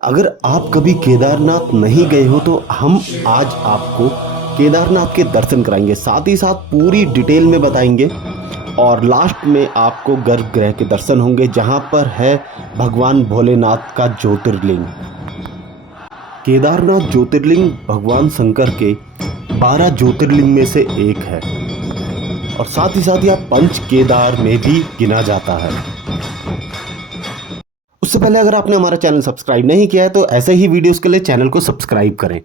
अगर आप कभी केदारनाथ नहीं गए हो तो हम आज आपको केदारनाथ के दर्शन कराएंगे, साथ ही साथ पूरी डिटेल में बताएंगे। और लास्ट में आपको गर्भगृह के दर्शन होंगे जहां पर है भगवान भोलेनाथ का ज्योतिर्लिंग। केदारनाथ ज्योतिर्लिंग भगवान शंकर के 12 ज्योतिर्लिंग में से एक है और साथ ही यह पंच केदार में भी गिना जाता है। उससे पहले अगर आपने हमारा चैनल सब्सक्राइब नहीं किया है तो ऐसे ही वीडियोस के लिए चैनल को सब्सक्राइब करें।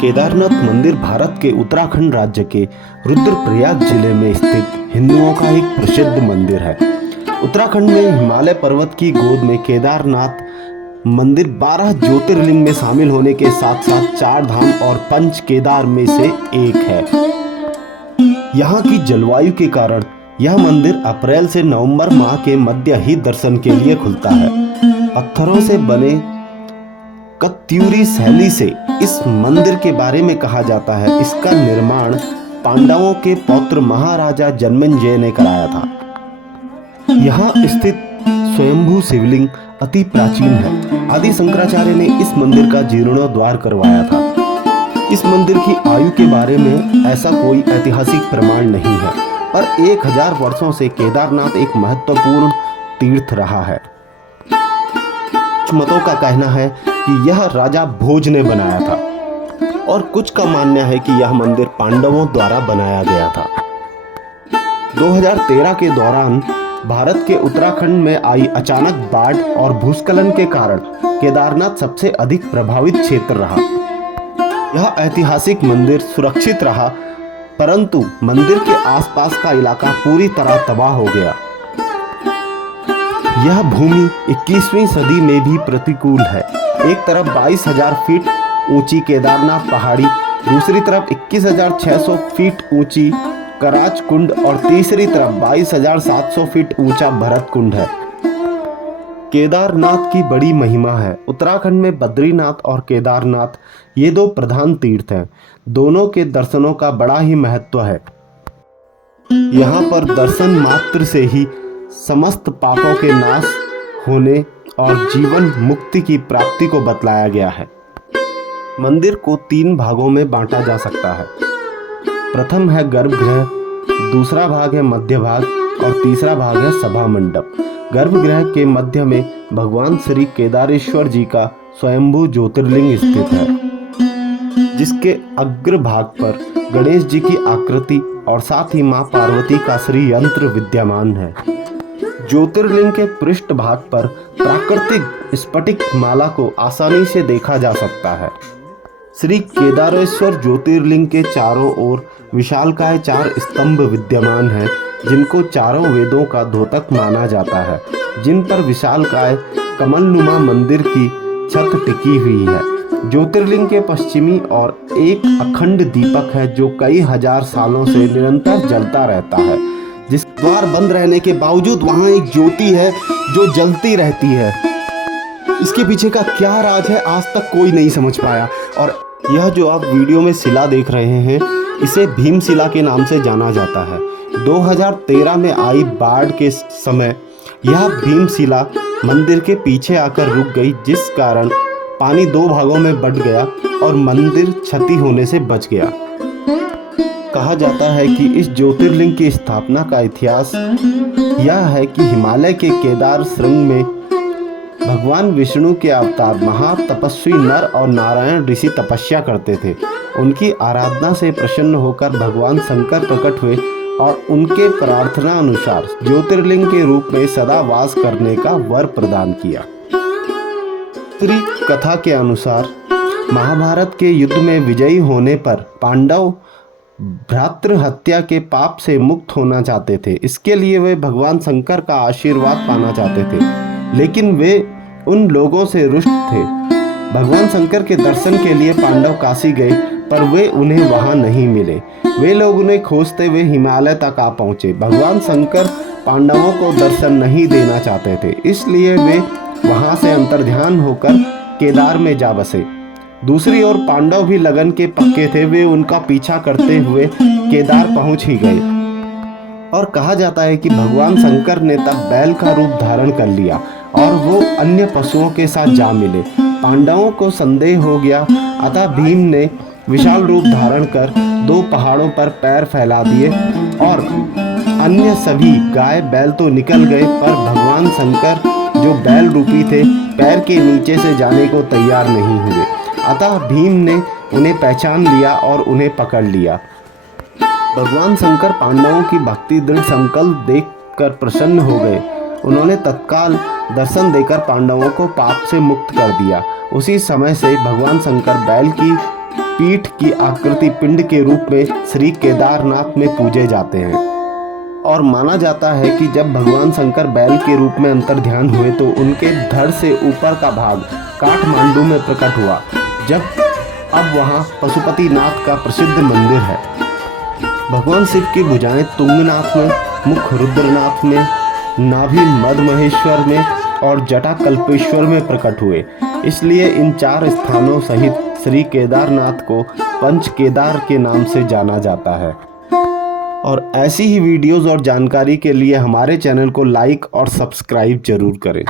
केदारनाथ मंदिर भारत के उत्तराखंड राज्य के रुद्रप्रयाग जिले में स्थित हिंदुओं का एक प्रसिद्ध मंदिर है। उत्तराखंड में हिमालय पर्वत की गोद में केदारनाथ मंदिर 12 ज्योतिर्लिंग में शामिल होने के साथ साथ 4 धाम और पंच केदार में से एक है। यहाँ की जलवायु के कारण यह मंदिर अप्रैल से नवंबर माह के मध्य ही दर्शन के लिए खुलता है। पत्थरों से बने कत्यूरी शैली से इस मंदिर के बारे में कहा जाता है इसका निर्माण पांडवों के पौत्र महाराजा जन्मेजय ने कराया था। यहाँ स्थित स्वयंभू शिवलिंग अति प्राचीन है। आदि शंकराचार्य ने इस मंदिर का जीर्णोद्धार करवाया था। इस मंदिर की आयु के बारे में ऐसा कोई ऐतिहासिक प्रमाण नहीं है, पर 1000 वर्षों से केदारनाथ एक महत्वपूर्ण तीर्थ रहा है। कुछ मतों का कहना है कि यह राजा भोज ने बनाया था और कुछ का मानना है कि यह मंदिर पांडवों द्वारा बनाया गया था। 2013 के दौरान भारत के उत्तराखंड में आई अचानक बाढ़ और भूस्खलन के कारण केदारनाथ सबसे अधिक प्रभावित क्षेत्र रहा। यह ऐतिहासिक मंदिर सुरक्षित रहा, परंतु मंदिर के आसपास का इलाका पूरी तरह तबाह हो गया। यह भूमि 21वीं सदी में भी प्रतिकूल है। एक तरफ 22,000 फीट ऊंची केदारनाथ पहाड़ी, दूसरी तरफ 21,600 फीट ऊंची कराच कुंड और तीसरी तरफ 22,700 फीट ऊंचा भरत कुंड है। केदारनाथ की बड़ी महिमा है। उत्तराखंड में बद्रीनाथ और केदारनाथ ये 2 प्रधान तीर्थ हैं। दोनों के दर्शनों का बड़ा ही महत्व है। यहाँ पर दर्शन मात्र से ही समस्त पापों के नाश होने और जीवन मुक्ति की प्राप्ति को बतलाया गया है। मंदिर को 3 भागों में बांटा जा सकता है। प्रथम है गर्भगृह, दूसरा भाग है मध्य भाग और तीसरा भाग है सभा मंडप। गर्भगृह के मध्य में भगवान श्री केदारेश्वर जी का स्वयंभू ज्योतिर्लिंग स्थित है, जिसके अग्र भाग पर गणेश जी की आकृति और साथ ही मां पार्वती का श्री यंत्र विद्यमान है। ज्योतिर्लिंग के पृष्ठ भाग पर प्राकृतिक स्फटिक माला को आसानी से देखा जा सकता है। श्री केदारेश्वर ज्योतिर्लिंग के चारों ओर विशालकाय 4 स्तंभ विद्यमान हैं, जिनको चारों वेदों का द्योतक माना जाता है, जिन पर विशालकाय कमलनुमा मंदिर की छत टिकी हुई है। ज्योतिर्लिंग के पश्चिमी और एक अखंड दीपक है जो कई हजार सालों से निरंतर जलता रहता है। जिस द्वार बंद रहने के बावजूद वहां एक ज्योति है जो जलती रहती है। इसके पीछे का क्या राज है आज तक कोई नहीं समझ पाया। और यह जो आप वीडियो में शिला देख रहे हैं इसे भीमशिला के नाम से जाना जाता है। 2013 में आई बाढ़ के समय यह भीमशिला मंदिर के पीछे आकर रुक गई, जिस कारण पानी 2 भागों में बंट गया और मंदिर क्षति होने से बच गया। कहा जाता है कि इस ज्योतिर्लिंग की स्थापना का इतिहास यह है कि हिमालय के केदार श्रृंग में भगवान विष्णु के अवतार महातपस्वी नर और नारायण ऋषि तपस्या करते थे। उनकी आराधना से प्रसन्न होकर भगवान शंकर प्रकट हुए और उनके प्रार्थना अनुसार ज्योतिर्लिंग के रूप में सदा वास करने का वर प्रदान किया। श्री कथा के अनुसार महाभारत के युद्ध में विजयी होने पर पांडव भ्रातृ हत्या के पाप से मुक्त होना चाहते थे। इसके लिए वे भगवान शंकर का आशीर्वाद पाना चाहते थे, लेकिन वे उन लोगों से रुष्ट थे। भगवान शंकर के दर्शन के लिए पांडव काशी गए, पर वे उन्हें वहां नहीं मिले। वे लोग उन्हें खोजते हुए हिमालय तक आ पहुंचे। भगवान शंकर पांडवों को दर्शन नहीं देना चाहते थे, इसलिए वे वहां से अंतर्ध्यान होकर केदार में जा बसे। दूसरी ओर पांडव भी लगन के पक्के थे। वे उनका पीछा करते हुए केदार पहुंच ही गए और कहा जाता है कि भगवान शंकर ने तब बैल का रूप धारण कर लिया और वो अन्य पशुओं के साथ जा मिले। पांडवों को संदेह हो गया, अतः भीम ने विशाल रूप धारण कर 2 पहाड़ों पर पैर फैला दिए और अन्य सभी गाय बैल तो निकल गए, पर भगवान शंकर जो बैल रूपी थे पैर के नीचे से जाने को तैयार नहीं हुए। अतः भीम ने उन्हें पहचान लिया और उन्हें पकड़ लिया। भगवान शंकर पांडवों की भक्ति दृढ़ संकल्प देखकर प्रसन्न हो गए। उन्होंने तत्काल दर्शन देकर पांडवों को पाप से मुक्त कर दिया। उसी समय से भगवान शंकर बैल की पीठ की आकृति पिंड के रूप में श्री केदारनाथ में पूजे जाते हैं और माना जाता है कि जब भगवान शंकर बैल के रूप में अंतर ध्यान हुए तो उनके धड़ से ऊपर का भाग काठमांडू में प्रकट हुआ, जब अब वहाँ पशुपतिनाथ का प्रसिद्ध मंदिर है। भगवान शिव की भुजाएं तुंगनाथ में, मुख रुद्रनाथ में, नाभि मदमहेश्वर में और जटा कल्पेश्वर में प्रकट हुए। इसलिए इन 4 स्थानों सहित श्री केदारनाथ को पंच केदार के नाम से जाना जाता है। और ऐसी ही वीडियोस और जानकारी के लिए हमारे चैनल को लाइक और सब्सक्राइब जरूर करें।